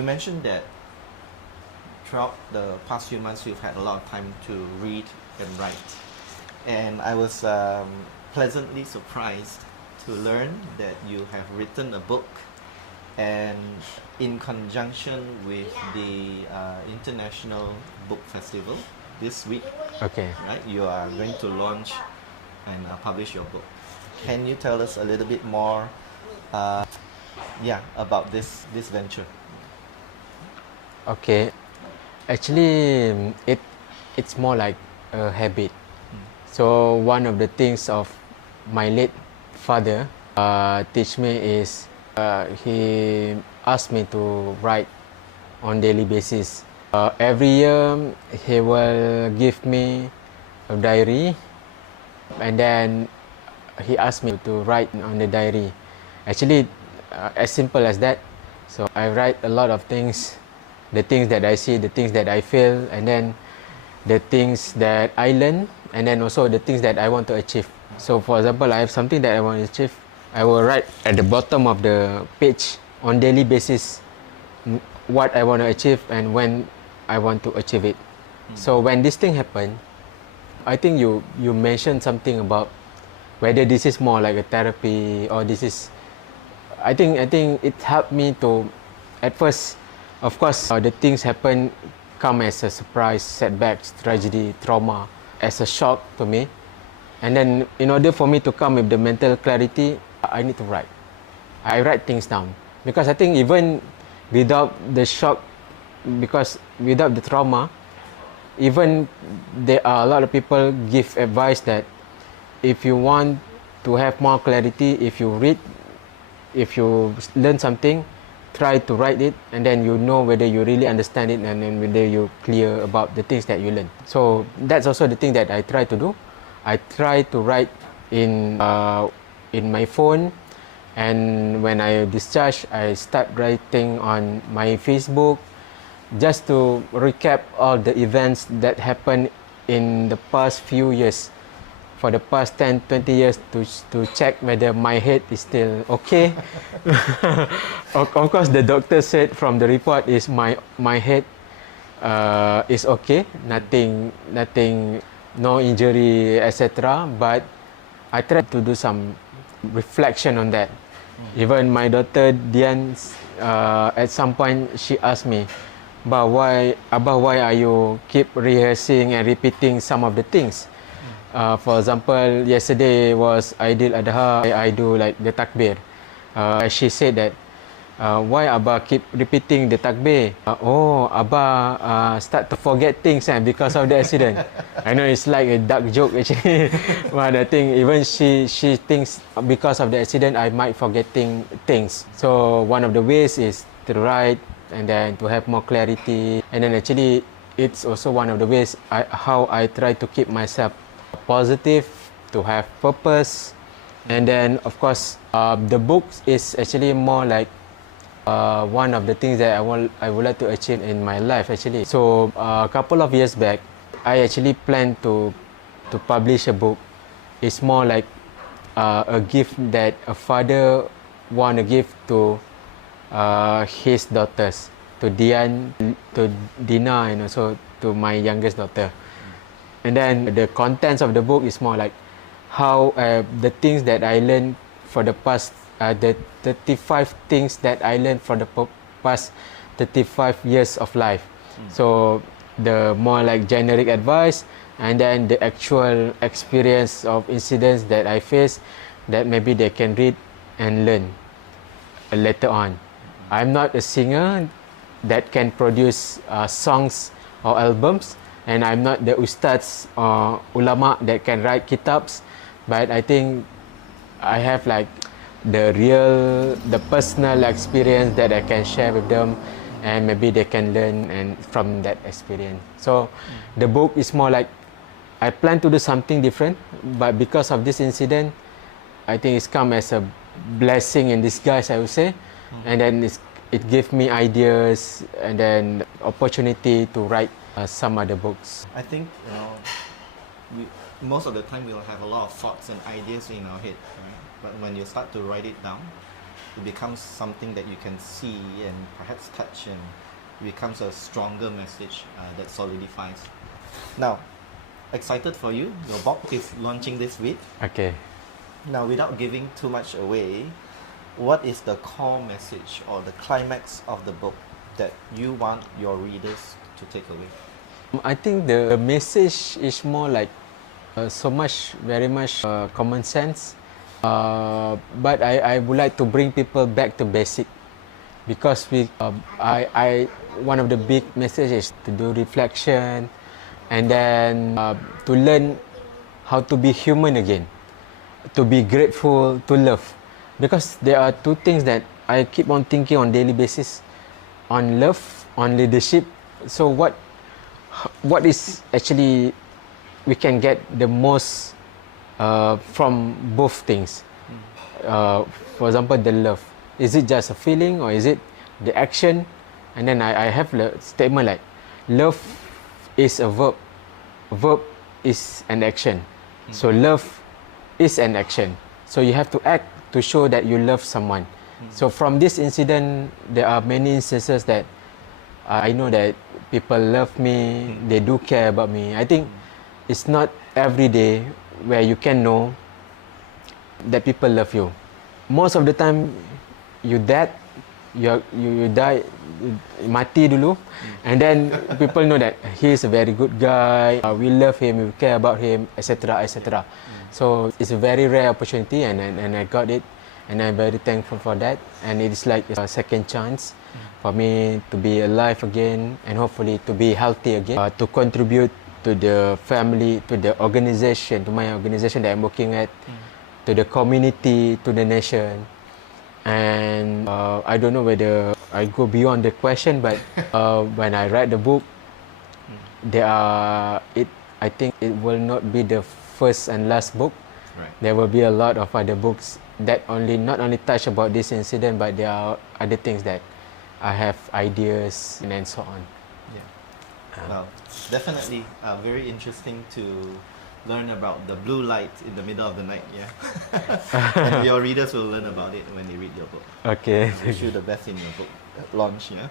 You mentioned that throughout the past few months you've had a lot of time to read and write, and I was pleasantly surprised to learn that you have written a book, and in conjunction with the International Book Festival this week, Okay. right, you are going to launch and publish your book. Can you tell us a little bit more about this venture? Okay. Actually, it's more like a habit. So one of the things of my late father teach me is he asked me to write on daily basis. Every year he will give me a diary, and then he asked me to write on the diary. Actually, as simple as that. So I write a lot of things, the things that I see, the things that I feel, and then the things that I learn, and then also the things that I want to achieve. So for example, I have something that I want to achieve, I will write at the bottom of the page on daily basis what I want to achieve and when I want to achieve it. So when this thing happened, I think you mentioned something about whether this is more like a therapy or this is, I think it helped me to, at first, of course, the things happen come as a surprise, setbacks, tragedy, trauma, as a shock to me. And then in order for me to come with the mental clarity, I need to write. I write things down. Because I think even without the shock, because without the trauma, even there are a lot of people give advice that if you want to have more clarity, if you read, if you learn something, try to write it, and then you know whether you really understand it and then whether you're clear about the things that you learn. So that's also the thing that I try to do. I try to write in my phone, and when I discharge, I start writing on my Facebook, just to recap all the events that happened in the past few years, for the past 10, 20 years, to check whether my head is still okay. Of course, the doctor said from the report is my head is okay, nothing, no injury, etc. But I tried to do some reflection on that. Even my daughter Dian, at some point she asked me, why are you keep rehearsing and repeating some of the things? For example, yesterday was Aidil Adha, I do like the takbir. She said that, why Abah keep repeating the takbir? Abah start to forget things because of the accident. I know it's like a dark joke actually, but I think even she thinks because of the accident I might forgetting things. So one of the ways is to write and then to have more clarity, and then actually it's also one of the ways how I try to keep myself positive, to have purpose. And then of course the book is actually more like one of the things that I would like to achieve in my life actually. So a couple of years back, I actually planned to publish a book. It's more like a gift that a father want to give to his daughters, to Dian, to Dina, and also to my youngest daughter. And then the contents of the book is more like how the things that I learned for the past, the 35 things that I learned for the past 35 years of life. So the more like generic advice, and then the actual experience of incidents that I faced that maybe they can read and learn later on. I'm not a singer that can produce songs or albums, and I'm not the ustads or ulama that can write kitabs, but I think I have like the personal experience that I can share with them, and maybe they can learn and from that experience. So the book is more like I plan to do something different, but because of this incident, I think it's come as a blessing in disguise, I would say. And then it gave me ideas and then opportunity to write some other books. I think most of the time we'll have a lot of thoughts and ideas in our head, right? But when you start to write it down, it becomes something that you can see and perhaps touch, and it becomes a stronger message that solidifies. Now, excited for you. Your book is launching this week. Okay. Now, without giving too much away, what is the core message or the climax of the book that you want your readers to take away? I think the message is more like very much common sense. But I would like to bring people back to basic, because one of the big messages to do reflection, and then to learn how to be human again, to be grateful, to love. Because there are two things that I keep on thinking on daily basis, on love, on leadership. So what is actually we can get the most from both things? For example, the love. Is it just a feeling, or is it the action? And then I have a statement like, love is a verb. A verb is an action. So love is an action. So you have to act to show that you love someone. So from this incident, there are many instances that I know that people love me, they do care about me. I think it's not every day where you can know that people love you. Most of the time, you die, mati dulu, and then people know that he is a very good guy, we love him, we care about him, etc., etc. So it's a very rare opportunity, and I got it, and I'm very thankful for that. And it's like a second chance for me to be alive again, and hopefully to be healthy again, to contribute to the family, to the organization, to my organization that I'm working at, to the community, to the nation. And I don't know whether I go beyond the question, but when I write the book, I think it will not be the first and last book. Right. There will be a lot of other books that not only touch about this incident, but there are other things that I have ideas and so on. Yeah. Well, definitely very interesting to learn about the blue light in the middle of the night. Yeah. And your readers will learn about it when they read your book. Okay. Wish you the best in your book launch. Yeah.